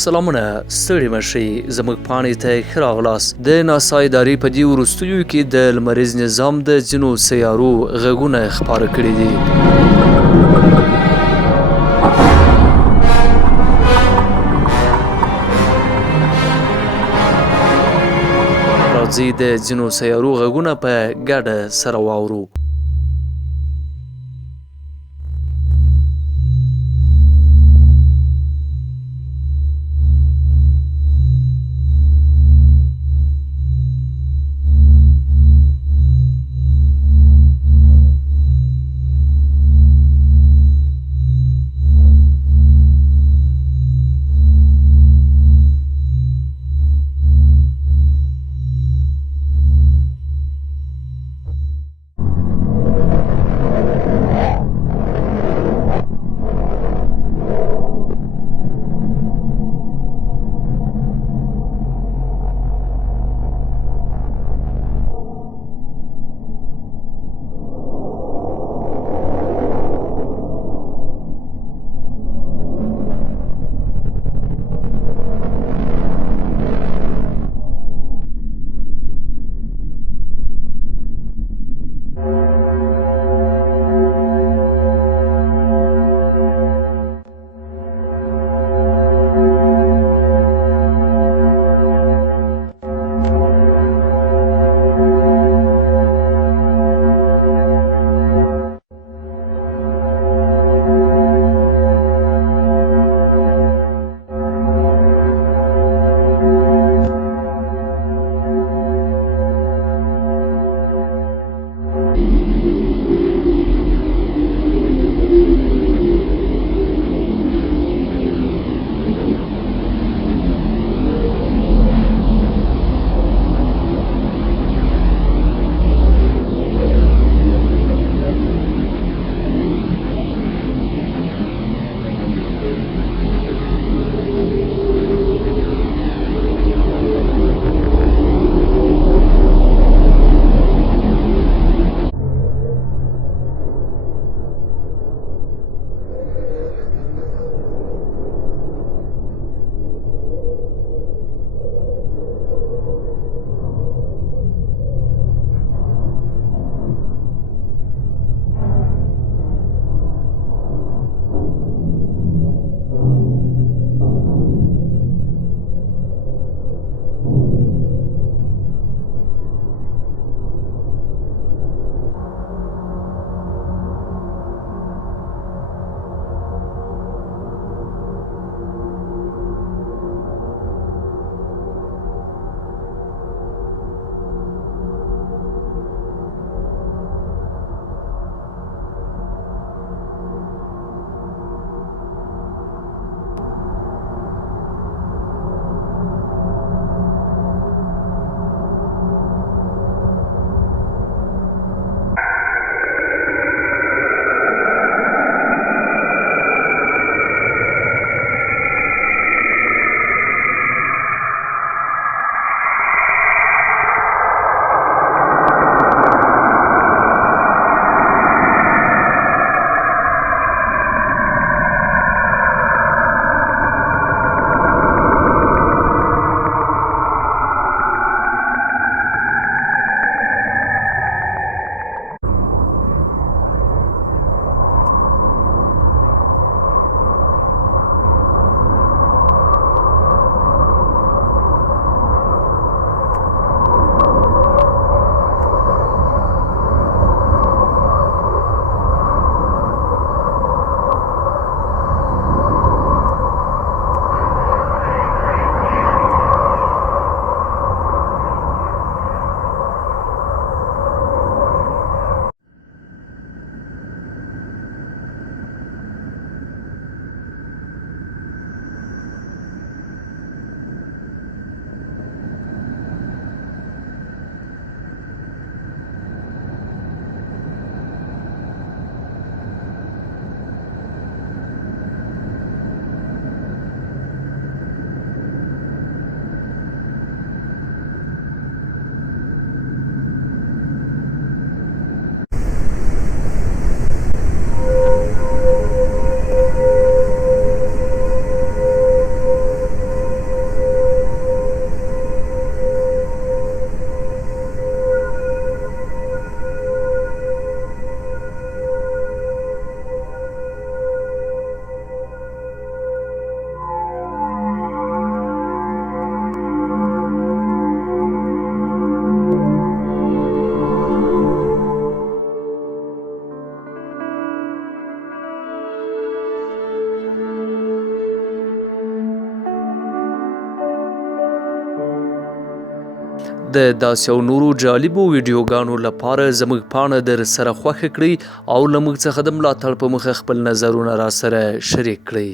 سلامونه ستړي مشئ زموږ پاڼې ته ښه راغلاست. د ناسا ادارې په دې وروستیو کې د لمریز نظام د ځینو سیارو غږونه خپاره کړي دي. راځئ د ځینو سیارو غږونه په ګډه سره واورو. د داسې او نورو جالبو ویډیوګانو لپاره زموږ پاڼه در سره خوښه کړئ او له موږ څخه د ملاتړ په موخه خپل نظرونه را سره شریک کړئ.